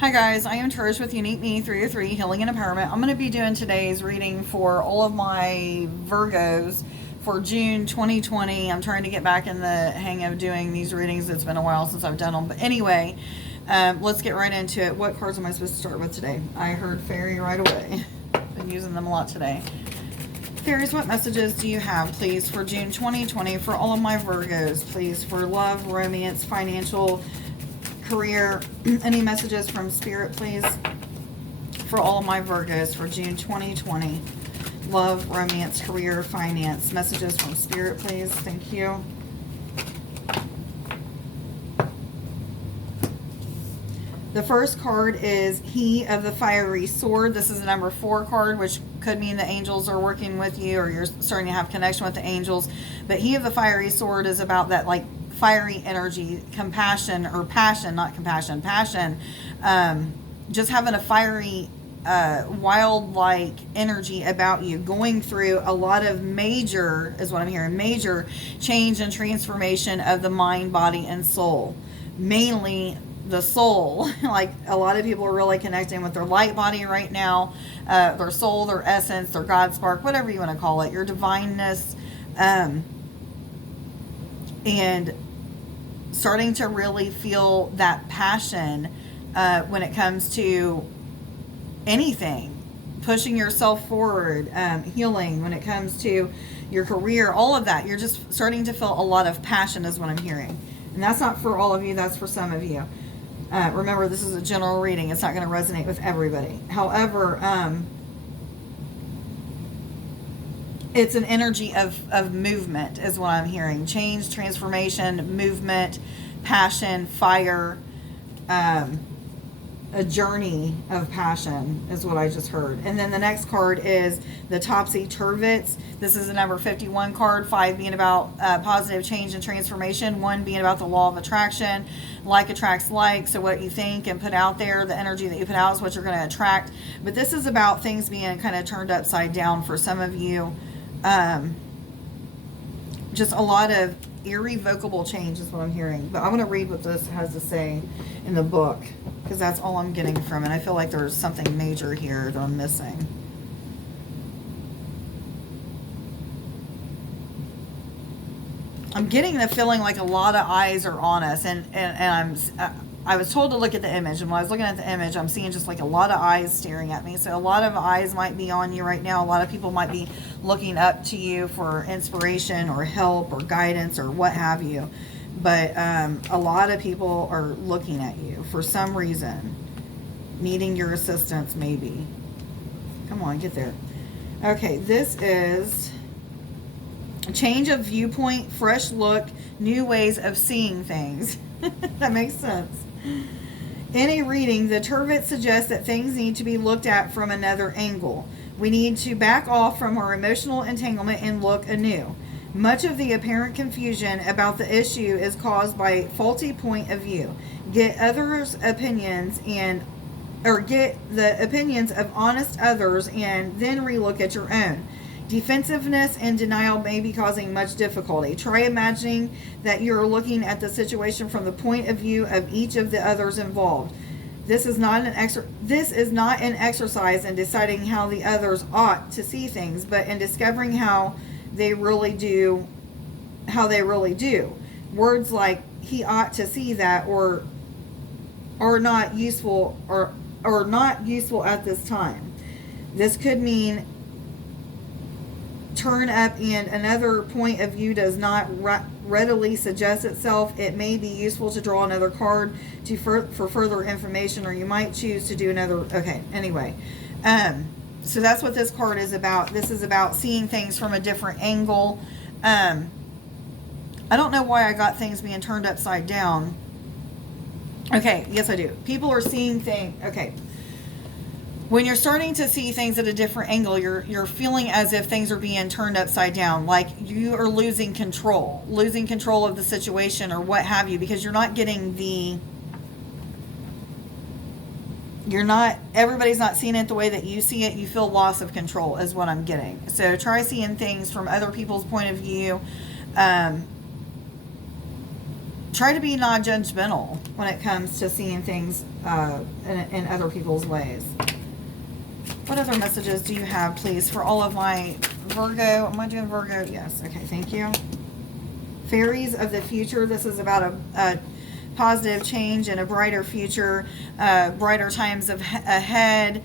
Hi guys, I am Trish with Unique Me 303 Healing and Empowerment. I'm going to be doing today's reading for all of my Virgos for June 2020. I'm trying to get back in the hang of doing these readings. It's been a while since I've done them. But anyway, let's get right into it. What cards am I supposed to start with today? I heard Fairy right away. Been using them a lot today. Fairies, what messages do you have, please, for June 2020 for all of my Virgos, please, for love, romance, financial, career? Any messages from Spirit, please, for all of my Virgos for June 2020? Love, romance, career, finance. Messages from Spirit, please. Thank you. The first card is He of the Fiery Sword. This is the number 4 card, which could mean the angels are working with you or you're starting to have connection with the angels. But He of the Fiery Sword is about that, like, fiery energy, compassion, or passion, not compassion, passion. Just having a fiery, wild-like energy about you, going through a lot of major, is what I'm hearing, major change and transformation of the mind, body, and soul. Mainly the soul. Like, a lot of people are really connecting with their light body right now, their soul, their essence, their God spark, whatever you want to call it, your divineness, and starting to really feel that passion when it comes to anything, pushing yourself forward, healing, when it comes to your career, all of that. You're just starting to feel a lot of passion is what I'm hearing. And that's not for all of you, that's for some of you. Remember, this is a general reading. It's not going to resonate with everybody. However, it's an energy of movement is what I'm hearing. Change, transformation, movement, passion, fire, a journey of passion is what I just heard. And then the next card is the Topsy-Turvets. This is the number 51 card, 5 being about positive change and transformation, 1 being about the law of attraction. Like attracts like, so what you think and put out there, the energy that you put out is what you're going to attract. But this is about things being kind of turned upside down for some of you. Just a lot of irrevocable change is what I'm hearing. But I'm going to read what this has to say in the book, because that's all I'm getting from it. I feel like there's something major here that I'm missing. I'm getting the feeling like a lot of eyes are on us, and I was told to look at the image, and when I was looking at the image, I'm seeing just like a lot of eyes staring at me. So a lot of eyes might be on you right now. A lot of people might be looking up to you for inspiration or help or guidance or what have you. But a lot of people are looking at you for some reason, needing your assistance maybe. Come on, get there. Okay, this is a change of viewpoint, fresh look, new ways of seeing things. That makes sense. In a reading, the Turvet suggests that things need to be looked at from another angle. We need to back off from our emotional entanglement and look anew. Much of the apparent confusion about the issue is caused by a faulty point of view. Get others' opinions get the opinions of honest others and then relook at your own. Defensiveness and denial may be causing much difficulty. Try imagining that you're looking at the situation from the point of view of each of the others involved. This is not an exercise in deciding how the others ought to see things, but in discovering how they really do. Words like "he ought to see that" or "are not useful" or "not useful at this time." This could mean turn up and another point of view does not readily suggest itself. It may be useful to draw another card for further information, or you might choose to do another. Okay, anyway. So that's what this card is about. This is about seeing things from a different angle. I don't know why I got things being turned upside down. Okay, yes I do. People are seeing things. Okay. When you're starting to see things at a different angle, you're feeling as if things are being turned upside down, like you are losing control of the situation or what have you, because you're not getting everybody's not seeing it the way that you see it. You feel loss of control is what I'm getting. So try seeing things from other people's point of view. try to be non-judgmental when it comes to seeing things in other people's ways. What other messages do you have, please, for all of my Virgo? Am I doing Virgo? Yes. Okay, thank you. Fairies of the future. This is about a positive change and a brighter future, brighter times ahead.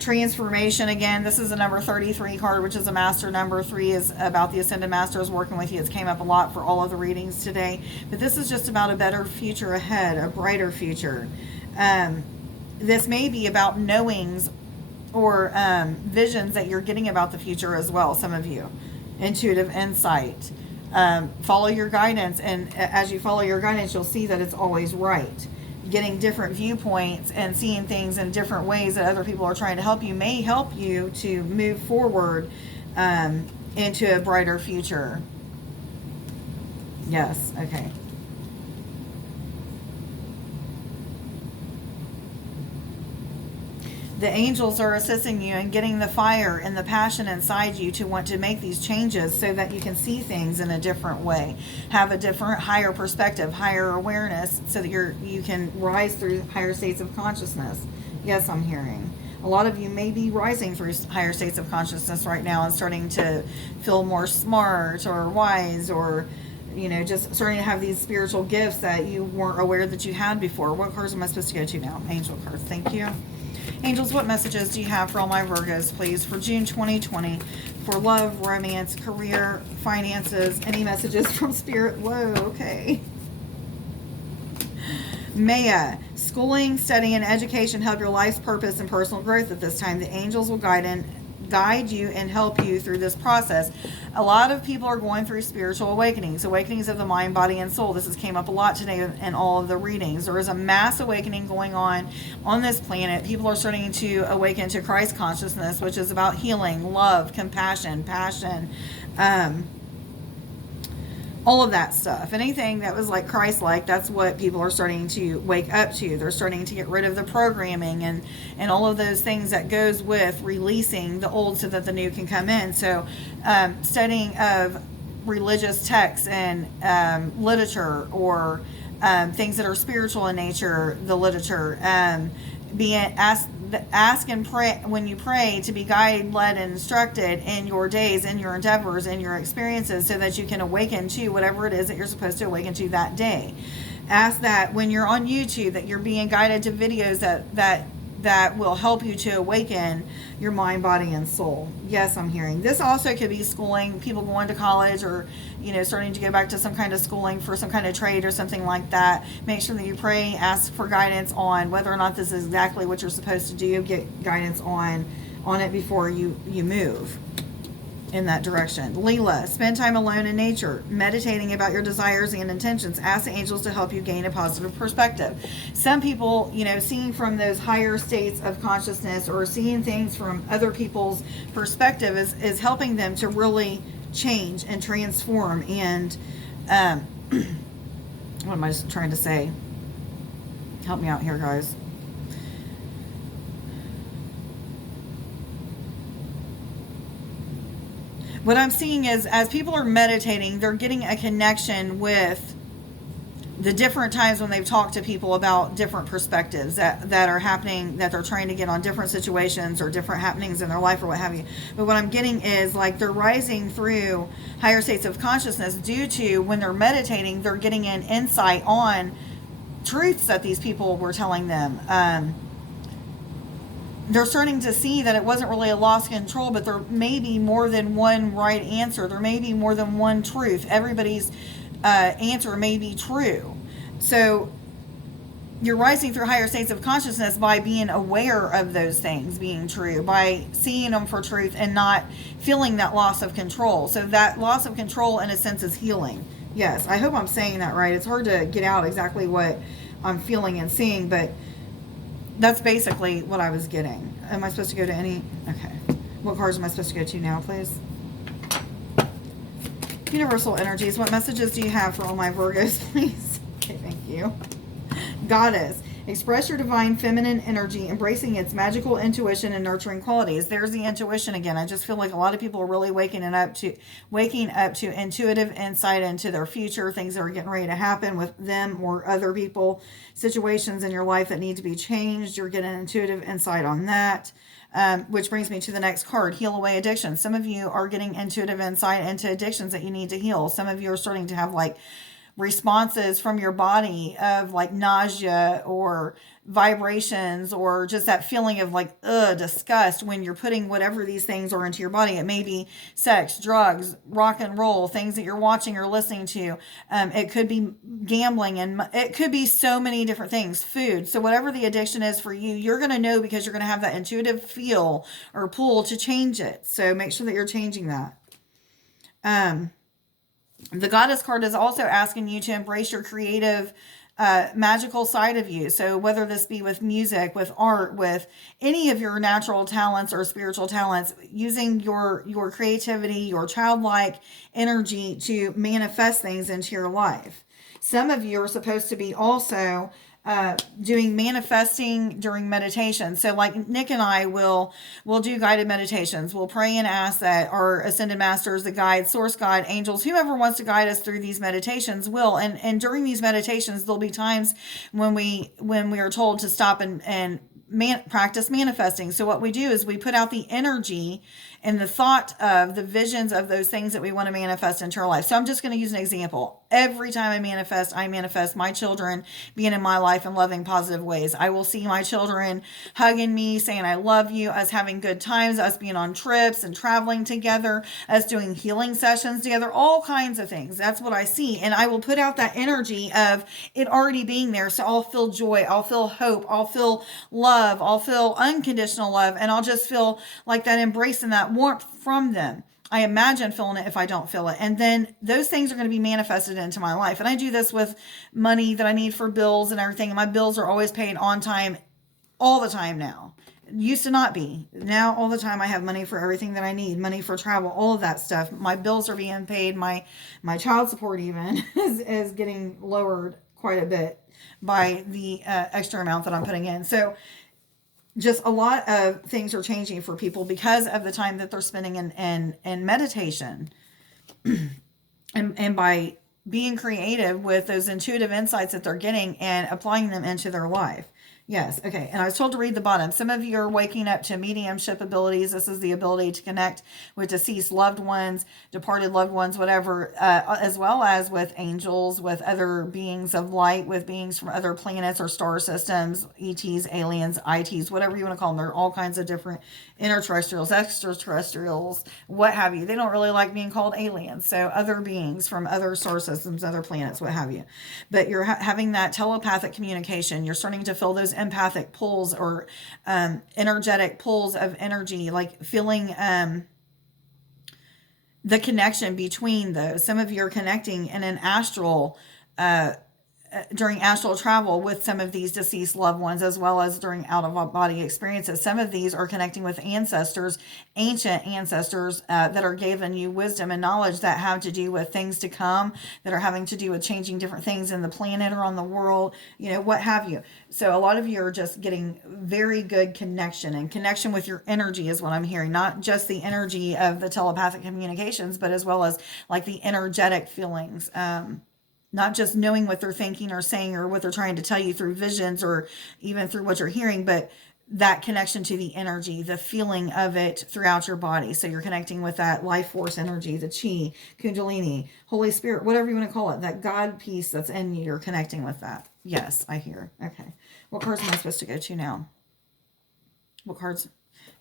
Transformation. Again, this is a number 33 card, which is a master number. 3 is about the Ascended Masters working with you. It's came up a lot for all of the readings today. But this is just about a better future ahead, a brighter future. This may be about knowings or visions that you're getting about the future as well, some of you. Intuitive insight. Follow your guidance, and as you follow your guidance, you'll see that it's always right. Getting different viewpoints and seeing things in different ways that other people are trying to help you may help you to move forward into a brighter future. Yes, okay. The angels are assisting you in getting the fire and the passion inside you to want to make these changes so that you can see things in a different way, have a different, higher perspective, higher awareness, so that you can rise through higher states of consciousness. Yes, I'm hearing. A lot of you may be rising through higher states of consciousness right now and starting to feel more smart or wise, or just starting to have these spiritual gifts that you weren't aware that you had before. What cards am I supposed to go to now? Angel cards. Thank you. Angels, what messages do you have for all my Virgos, please, for June 2020, for love, romance, career, finances, any messages from Spirit? Whoa, okay. Maya, schooling, study, and education help your life's purpose and personal growth at this time. The angels will guide you and help you through this process. A lot of people are going through spiritual awakenings of the mind, body, and soul. This has came up a lot today in all of the readings. There is a mass awakening going on this planet. People are starting to awaken to Christ consciousness, which is about healing, love, compassion, passion, all of that stuff. Anything that was like Christ-like, that's what people are starting to wake up to. They're starting to get rid of the programming and all of those things that goes with releasing the old so that the new can come in. So studying of religious texts and literature, or things that are spiritual in nature, the literature, ask and pray when you pray to be guided, led, and instructed in your days, in your endeavors, in your experiences, so that you can awaken to whatever it is that you're supposed to awaken to that day. Ask that when you're on YouTube, that you're being guided to videos that will help you to awaken your mind, body, and soul. Yes, I'm hearing. This also could be schooling, people going to college, or starting to go back to some kind of schooling for some kind of trade or something like that. Make sure that you pray, ask for guidance on whether or not this is exactly what you're supposed to do. Get guidance on it before you move in that direction. Leela, spend time alone in nature, meditating about your desires and intentions. Ask the angels to help you gain a positive perspective. Some people, seeing from those higher states of consciousness, or seeing things from other people's perspective, is helping them to really change and transform. And what am I trying to say? Help me out here, guys. What I'm seeing is, as people are meditating, they're getting a connection with the different times when they've talked to people about different perspectives that are happening, that they're trying to get on different situations or different happenings in their life or what have you. But what I'm getting is, like, they're rising through higher states of consciousness due to, when they're meditating, they're getting an insight on truths that these people were telling them. They're starting to see that it wasn't really a loss of control, but there may be more than one right answer. There may be more than one truth. Everybody's answer may be true. So you're rising through higher states of consciousness by being aware of those things being true, by seeing them for truth and not feeling that loss of control. So that loss of control, in a sense, is healing. Yes, I hope I'm saying that right. It's hard to get out exactly what I'm feeling and seeing, but that's basically what I was getting. Am I supposed to go to any? Okay. What cards am I supposed to go to now, please? Universal energies. What messages do you have for all my Virgos, please? Okay, thank you. Goddess. Express your divine feminine energy, embracing its magical intuition and nurturing qualities. There's the intuition again. I just feel like a lot of people are really waking up to intuitive insight into their future, things that are getting ready to happen with them or other people, situations in your life that need to be changed. You're getting intuitive insight on that. Which brings me to the next card, heal away addiction. Some of you are getting intuitive insight into addictions that you need to heal. Some of you are starting to have like responses from your body of like nausea or vibrations or just that feeling of like disgust when you're putting whatever these things are into your body. It may be sex, drugs, rock and roll, things that you're watching or listening to. It could be gambling, and it could be so many different things. Food. So whatever the addiction is for you, you're going to know because you're going to have that intuitive feel or pull to change it. So make sure that you're changing that. The Goddess card is also asking you to embrace your creative, magical side of you. So whether this be with music, with art, with any of your natural talents or spiritual talents, using your creativity, your childlike energy to manifest things into your life. Some of you are supposed to be also doing manifesting during meditation. So like Nick and I will do guided meditations. We'll pray and ask that our ascended masters, the guides, source guide, angels, whoever wants to guide us through these meditations will. And during these meditations, there'll be times when we are told to stop and practice manifesting. So what we do is we put out the energy and the thought of the visions of those things that we want to manifest into our life. So I'm just going to use an example. Every time I manifest my children being in my life in loving, positive ways. I will see my children hugging me, saying, I love you, us having good times, us being on trips and traveling together, us doing healing sessions together, all kinds of things. That's what I see. And I will put out that energy of it already being there. So I'll feel joy. I'll feel hope. I'll feel love. I'll feel unconditional love. And I'll just feel like that embrace and that warmth from them. I imagine feeling it if I don't feel it. And then those things are going to be manifested into my life. And I do this with money that I need for bills and everything. And my bills are always paid on time, all the time now. It used to not be. Now, all the time, I have money for everything that I need, money for travel, all of that stuff. My bills are being paid. My child support even is getting lowered quite a bit by the extra amount that I'm putting in. So just a lot of things are changing for people because of the time that they're spending in meditation and by being creative with those intuitive insights that they're getting and applying them into their life. Yes. Okay. And I was told to read the bottom. Some of you are waking up to mediumship abilities. This is the ability to connect with deceased loved ones, departed loved ones, whatever, as well as with angels, with other beings of light, with beings from other planets or star systems, ETs, aliens, ITs, whatever you want to call them. There are all kinds of different interterrestrials, extraterrestrials, what have you. They don't really like being called aliens. So other beings from other star systems, other planets, what have you. But you're having that telepathic communication. You're starting to feel those empathic pulls or energetic pulls of energy, like feeling the connection between those. Some of you are connecting in an astral during astral travel with some of these deceased loved ones, as well as during out-of-body experiences. Some of these are connecting with ancestors, ancient ancestors that are giving you wisdom and knowledge that have to do with things to come, that are having to do with changing different things in the planet or on the world, what have you. So a lot of you are just getting very good connection, and connection with your energy is what I'm hearing. Not just the energy of the telepathic communications, but as well as like the energetic feelings. Not just knowing what they're thinking or saying or what they're trying to tell you through visions or even through what you're hearing, but that connection to the energy, the feeling of it throughout your body. So you're connecting with that life force energy, the chi, kundalini, Holy Spirit, whatever you want to call it, that God piece that's in you, you're connecting with that. Yes, I hear. Okay. What cards am I supposed to go to now? What cards?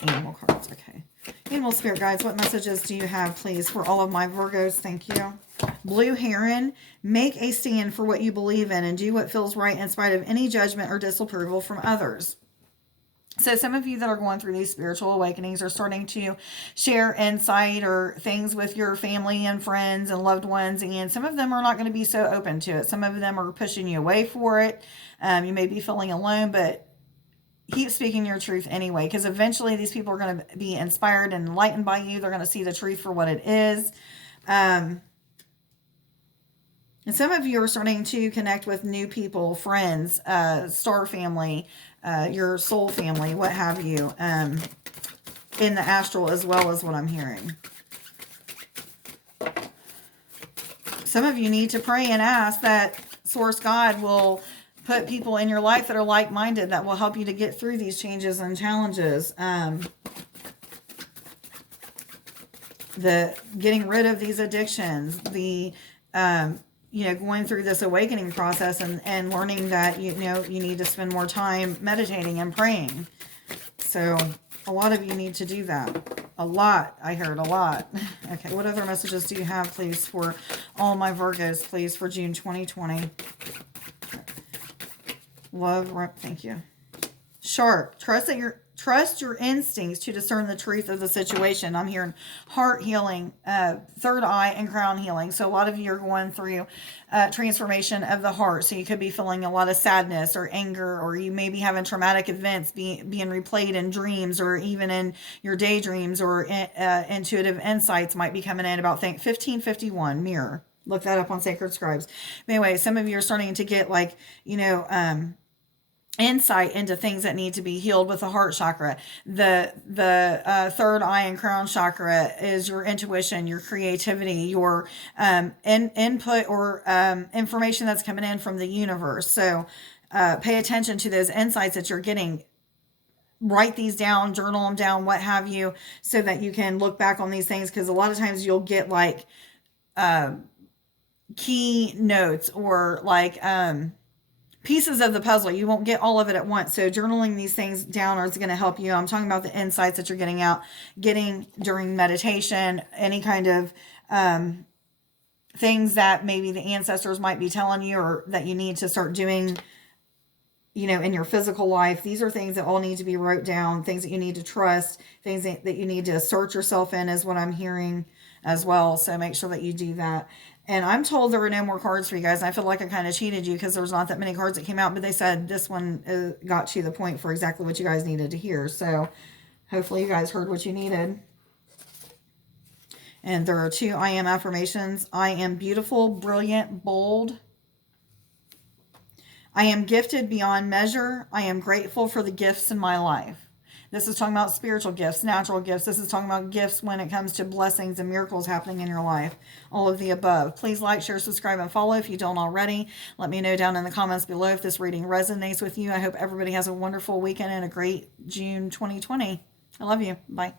Animal cards. Okay. Animal spirit guides, what messages do you have, please, for all of my Virgos? Thank you. Blue Heron, make a stand for what you believe in and do what feels right in spite of any judgment or disapproval from others. So some of you that are going through these spiritual awakenings are starting to share insight or things with your family and friends and loved ones, and some of them are not going to be so open to it. Some of them are pushing you away for it. You may be feeling alone, but keep speaking your truth anyway, because eventually these people are going to be inspired and enlightened by you. They're going to see the truth for what it is. And some of you are starting to connect with new people, friends, star family, your soul family, what have you, in the astral as well, as what I'm hearing. Some of you need to pray and ask that Source God will put people in your life that are like-minded, that will help you to get through these changes and challenges. The getting rid of these addictions, the going through this awakening process, and learning that you need to spend more time meditating and praying. So a lot of you need to do that. A lot. I heard a lot. Okay, what other messages do you have, please, for all my Virgos, please, for June 2020? Love, thank you. Shark, trust your instincts to discern the truth of the situation. I'm hearing heart healing, third eye and crown healing. So a lot of you are going through transformation of the heart. So you could be feeling a lot of sadness or anger, or you may be having traumatic events being replayed in dreams, or even in your daydreams, or intuitive insights might be coming in about 1551 mirror. Look that up on Sacred Scribes. Anyway, some of you are starting to get insight into things that need to be healed with the heart chakra. The third eye and crown chakra is your intuition, your creativity, your input or information that's coming in from the universe. So pay attention to those insights that you're getting. Write these down, journal them down, what have you, so that you can look back on these things, because a lot of times you'll get key notes or pieces of the puzzle. You won't get all of it at once. So journaling these things down is going to help you. I'm talking about the insights that you're getting during meditation, any kind of things that maybe the ancestors might be telling you, or that you need to start doing, in your physical life. These are things that all need to be wrote down, things that you need to trust, things that you need to assert yourself in, is what I'm hearing as well. So make sure that you do that. And I'm told there were no more cards for you guys. I feel like I kind of cheated you, because there's not that many cards that came out, but they said this one got to the point for exactly what you guys needed to hear. So hopefully you guys heard what you needed. And there are 2 I am affirmations. I am beautiful, brilliant, bold. I am gifted beyond measure. I am grateful for the gifts in my life. This is talking about spiritual gifts, natural gifts. This is talking about gifts when it comes to blessings and miracles happening in your life. All of the above. Please like, share, subscribe, and follow if you don't already. Let me know down in the comments below if this reading resonates with you. I hope everybody has a wonderful weekend and a great June 2020. I love you. Bye.